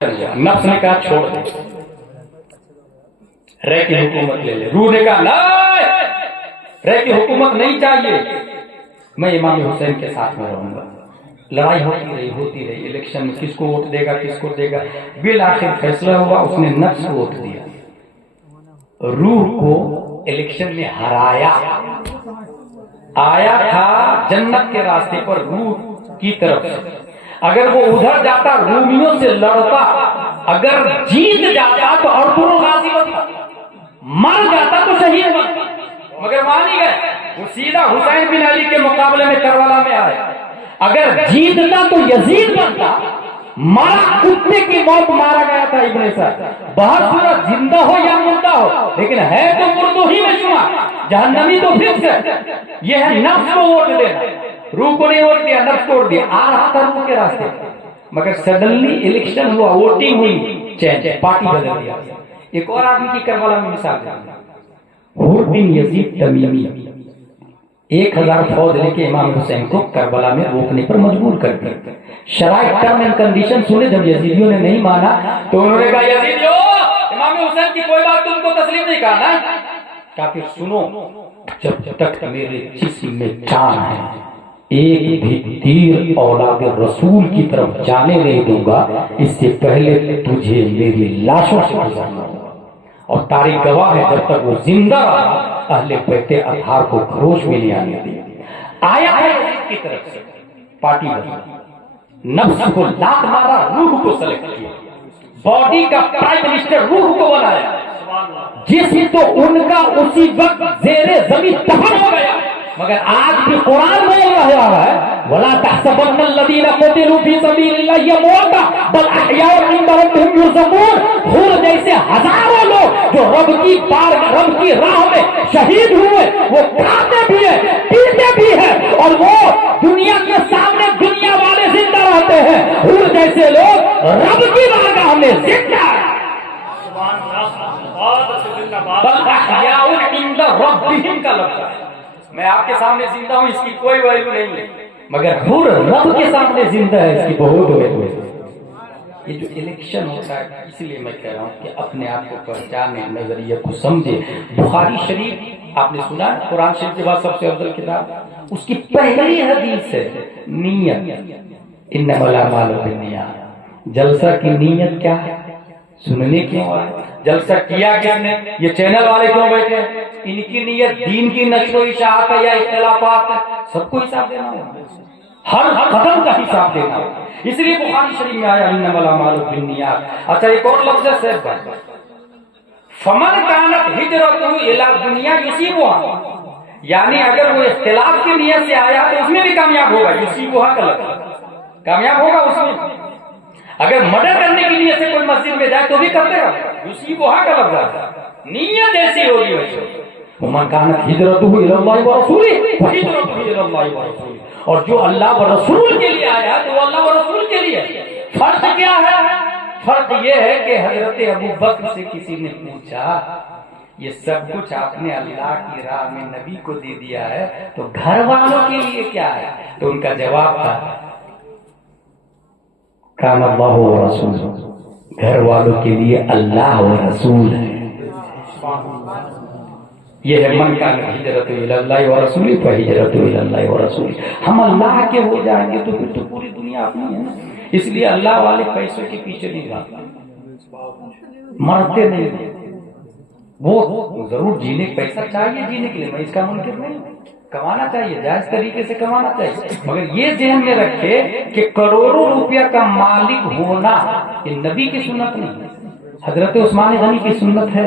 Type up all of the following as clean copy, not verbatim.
نفس نے کہا چھوڑ دے، رے کی حکومت لے لے۔ روح نے کہا نہیں، رے کی حکومت نہیں چاہیے، میں امام حسین کے ساتھ میں رہوں گا۔ لڑائی ہوتی رہی الیکشن میں، کس کو ووٹ دے گا کس کو دے گا، بالآخر فیصلہ ہوا، اس نے نفس کو ووٹ دیا، روح کو الیکشن میں ہرایا۔ آیا تھا جنت کے راستے پر روح کی طرف سے، اگر وہ ادھر جاتا رومیوں سے لڑتا، اگر جیت جاتا تو ارطغرل غازی ہوتا، مر جاتا تو شہید بنتا، مگر مانی گئے، وہ سیدھا حسین بن علی کے مقابلے میں کربلا میں آئے۔ اگر جیتتا تو یزید بنتا، مارا کتے کی موت مارا گیا تھا ابن سعد۔ بہت صورت زندہ ہو یا مردہ ہو، لیکن ہے تو مردوں ہی میں شمار، جہنمی تو فکس ہے۔ یہ ہے نفس کو ووٹ دینا، روح کو نہیں ووٹ دیا، نفس کو ووٹ دیا۔ آ رہا تھا روح کے راستے، مگر سڈنلی الیکشن ہوا، ووٹنگ ہوئی، چینج پارٹی بدل دیا۔ ایک اور آدمی کی کربلا میں مثال دیں، حور بن یزید تمیمی 1000 فوج لے کے امام حسین کو کربلا میں روکنے پر مجبور کر دیا۔ شرائط ٹرم اینڈ کنڈیشن سنے، جب یزیدیوں نے نہیں مانا تو انہوں نے کہا یزیدیوں امام حسین کی کوئی بات تم کو تسلیم نہیں کرنا، کہا پھر سنو، جب تک میرے جسم میں جان ہے ایک بھی تیر اولاد رسول کی طرف جانے نہیں دوں گا، اس سے پہلے تجھے میری لاشوں سے گزرنا ہوگا۔ اور تاریخ گواہ ہے جب تک وہ زندہ رہا اہل بیت اطہار کو خروش بھی نہیں آنے دیا۔ آیا ہے یزید کی طرف سے، پارٹی بدلی، نفس کو لات مارا، روح کو سلیکٹ کیا، باڈی کا پرائم منسٹر روح کو بنایا، جسم تو ان کا اسی وقت زیر زمین دفن ہو گیا۔ مگر آج بھی قرآن بول رہا ہے وَلَا تَحْسَبَنَّ الَّذِينَ قُتِلُوا فِي سَبِيلِ اللَّهِ أَمْوَاتًا بَلْ أَحْيَاءٌ عِندَ رَبِّهِمْ يُرْزَقُونَ۔ حور جیسے ہزاروں لوگ جو رب کی راہ میں شہید ہوئے، وہ کھاتے بھی ہیں پیتے بھی ہیں، اور وہ دنیا کے سامنے دنیا والے زندہ رہتے ہیں۔ حور جیسے لوگ رب کی بارگاہ میں زندہ ہیں۔ بل احیاء عند ربهم کا لفظ ہے، میں آپ کے سامنے زندہ ہوں، اس کی کوئی ویلیو نہیں ہے، مگر حور رب کے سامنے زندہ ہے، اس کی بہت ویلیو ہے۔ یہ جو الیکشن ہوتا ہے، اس لیے میں کہہ رہا ہوں کہ اپنے آپ کو پہچانے، نظریے کو سمجھے۔ بخاری شریف آپ نے سنا، قرآن شریف کے بعد سب سے افضل کتاب، اس کی پہلی حدیث ہے نیت، انما الاعمال بالنیات۔ جلسہ کی نیت کیا ہے؟ سننے کیوں آئے؟ جلسہ کیا کس نے؟ یہ چینل والے کیوں بیٹھے ہیں؟ ان کی نیت دین کی نشر و اشاعت ہے یا اختلافات ہے؟ سب کو حساب دینا ہے، ہر قدم کا حساب دینا ہے۔ اس لیے بخاری شریف میں آیا انما الاعمال بالنیات۔ اچھا ایک اور لفظ ہے سیف بھائی، فمن کانت ہجرتہ الی دنیا یصیبها، یعنی اگر وہ اختلاف کی نیت سے آیا تو اس میں بھی کامیاب ہوگا، یصیبها کا لفظ کامیاب ہوگا اس میں۔ اگر مرڈر کرنے کی نیت سے کوئی مسجد میں جائے تو بھی کرتے گا، یصیبها کا لفظ ہے، نیت ایسی ہوگی ویسے۔ ومن کانت ہجرتہ الی اللہ ورسولہ فہجرتہ الی اللہ ورسولہ، اور جو اللہ و رسول کے لیے آیا تو وہ اللہ و رسول کے لیے۔ فرق کیا ہے؟ فرق یہ ہے کہ حضرت ابو بکر سے کسی نے پوچھا یہ سب کچھ آپ نے اللہ کی راہ میں نبی کو دے دیا ہے تو گھر والوں کے لیے کیا ہے؟ تو ان کا جواب تھا کان اللہ و رسول، گھر والوں کے لیے اللہ و رسول ہے۔ یہ ہے من کان ہجرت الی اللہ و رسولہ فہجرت الی اللہ و رسولہ۔ ہم اللہ کے ہو جائیں گے تو پھر تو پوری دنیا اپنی ہے نا، اس لیے اللہ والے پیسوں کے پیچھے نہیں بھاگتے، مرتے نہیں۔ وہ ضرور جینے پیسہ چاہیے جینے کے لیے، میں اس کا منکر نہیں، کمانا چاہیے، جائز طریقے سے کمانا چاہیے، مگر یہ ذہن میں رکھے کہ کروڑوں روپیہ کا مالک ہونا یہ نبی کی سنت نہیں ہے۔ حضرت عثمان غنی کی سنت ہے،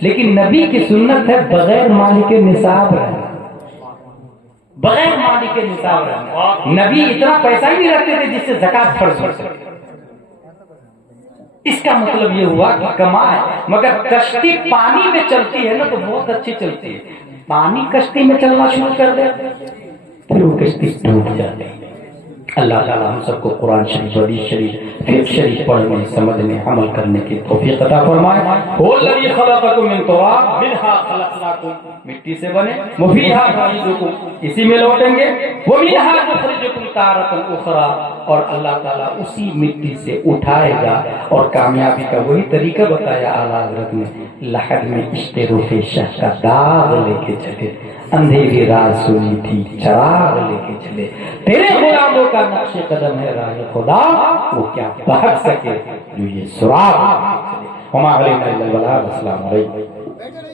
لیکن نبی کی سنت ہے بغیر مالک نصاب رہنا، بغیر مالک نصاب رہنا۔ نبی اتنا پیسہ ہی نہیں رکھتے تھے جس سے زکوٰۃ فرض ہو سکے۔ اس کا مطلب یہ ہوا کہ کمائے، مگر کشتی پانی میں چلتی ہے نا تو بہت اچھی چلتی ہے، پانی کشتی میں چلنا شروع کر دے پھر وہ کشتی ڈوب جاتی ہے۔ اللہ تعالی ہم سب کو قرآن شریف، حدیث شریف، فقہ شریف پڑھنے، سمجھنے، عمل کرنے کی توفیق عطا فرمائے۔ هو الذی خلقکم من تراب منها خلقناکم، مٹی سے بنے، وفیہا نعیدکم، اسی میں لوٹیں گے، ومنها نخرجکم تارۃ اخری، اور اللہ تعالیٰ اسی مٹی سے اٹھائے گا۔ اور کامیابی کا وہی طریقہ بتایا اعلیٰ حضرت نے، لحد میں عشق روح شہ کا داغ لے کے چلے، اندھیری رات سنی تھی چراغ لے کے چلے، تیرے غلاموں کا نقش قدم ہے راہ خدا، وہ کیا بھاگ سکے جو یہ سراغ لے کے چلے۔ وما علینا الا البلاغ۔ السلام علیکم۔